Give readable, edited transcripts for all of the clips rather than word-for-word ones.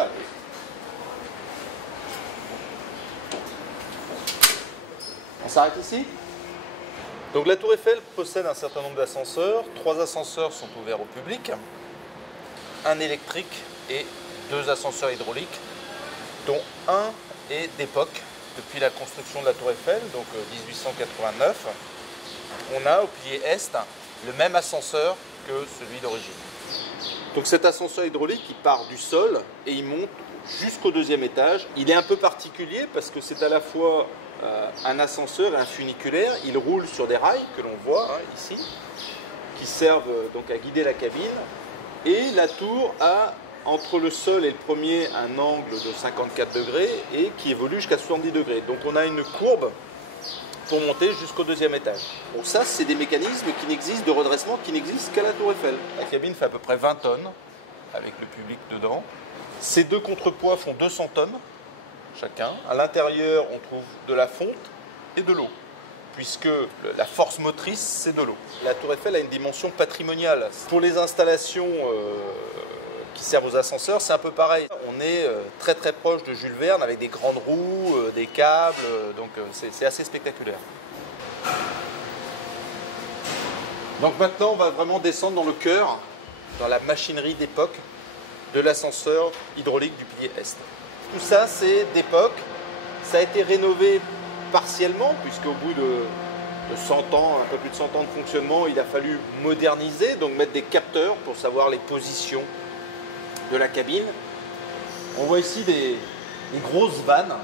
Allez. On s'arrête ici? Donc la Tour Eiffel possède un certain nombre d'ascenseurs. 3 ascenseurs sont ouverts au public, un électrique et 2 ascenseurs hydrauliques, dont un est d'époque, depuis la construction de la Tour Eiffel, donc 1889. On a au pilier Est le même ascenseur que celui d'origine. Donc cet ascenseur hydraulique, il part du sol et il monte jusqu'au 2e étage. Il est un peu particulier parce que c'est à la fois un ascenseur et un funiculaire. Il roule sur des rails que l'on voit ici, qui servent donc à guider la cabine. Et la tour a, entre le sol et le premier, un angle de 54 degrés et qui évolue jusqu'à 70 degrés. Donc on a une courbe pour monter jusqu'au 2e étage. Bon, ça, c'est des mécanismes qui n'existent, de redressement, qui n'existent qu'à la Tour Eiffel. La cabine fait à peu près 20 tonnes, avec le public dedans. Ces 2 contrepoids font 200 tonnes chacun. À l'intérieur, on trouve de la fonte et de l'eau, puisque la force motrice, c'est de l'eau. La Tour Eiffel a une dimension patrimoniale. Pour les installations qui servent aux ascenseurs, c'est un peu pareil. On est très très proche de Jules Verne, avec des grandes roues, des câbles, donc c'est assez spectaculaire. Donc maintenant, on va vraiment descendre dans le cœur, dans la machinerie d'époque de l'ascenseur hydraulique du pilier Est. Tout ça, c'est d'époque. Ça a été rénové partiellement, puisqu'au bout de 100 ans, un peu plus de 100 ans de fonctionnement, il a fallu moderniser, donc mettre des capteurs pour savoir les positions de la cabine. On voit ici des grosses vannes.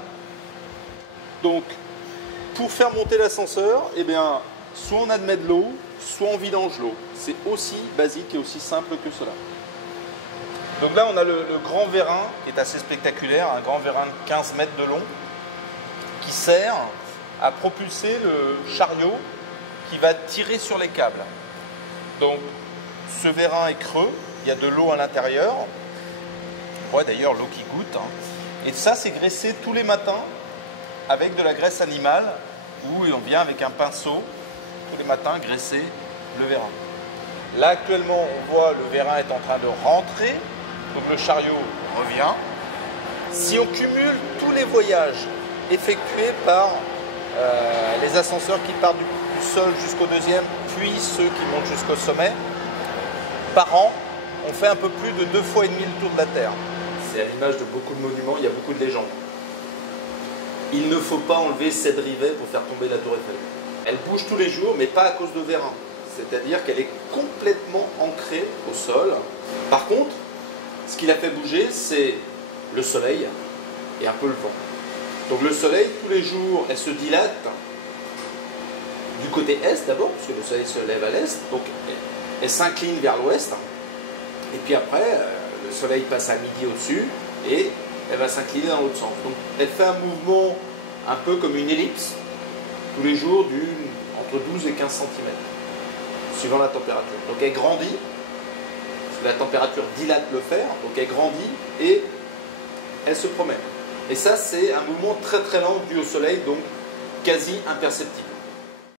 Donc, pour faire monter l'ascenseur, eh bien, soit on admet de l'eau, soit on vidange l'eau. C'est aussi basique et aussi simple que cela. Donc là, on a le grand vérin, qui est assez spectaculaire, un grand vérin de 15 mètres de long, qui sert à propulser le chariot qui va tirer sur les câbles. Donc, ce vérin est creux, il y a de l'eau à l'intérieur. On voit d'ailleurs l'eau qui goutte. Et ça, c'est graissé tous les matins avec de la graisse animale, où on vient avec un pinceau, tous les matins, graisser le vérin. Là, actuellement, on voit le vérin est en train de rentrer. Donc le chariot revient. Si on cumule tous les voyages effectués par les ascenseurs qui partent du sol jusqu'au 2e, puis ceux qui montent jusqu'au sommet, par an, on fait un peu plus de 2,5 fois le tour de la Terre. C'est à l'image de beaucoup de monuments, il y a beaucoup de légendes. Il ne faut pas enlever cette rivets pour faire tomber la Tour Eiffel. Elle bouge tous les jours, mais pas à cause de vérin. C'est-à-dire qu'elle est complètement ancrée au sol. Par contre, ce qui la fait bouger, c'est le soleil et un peu le vent. Donc le soleil, tous les jours, elle se dilate du côté est d'abord, parce que le soleil se lève à l'est, donc elle s'incline vers l'ouest. Et puis après, le soleil passe à midi au-dessus et elle va s'incliner dans l'autre sens. Donc elle fait un mouvement un peu comme une ellipse, tous les jours, entre 12 et 15 cm, suivant la température. Donc elle grandit. La température dilate le fer, donc elle grandit et elle se promène. Et ça, c'est un mouvement très très lent dû au soleil, donc quasi imperceptible.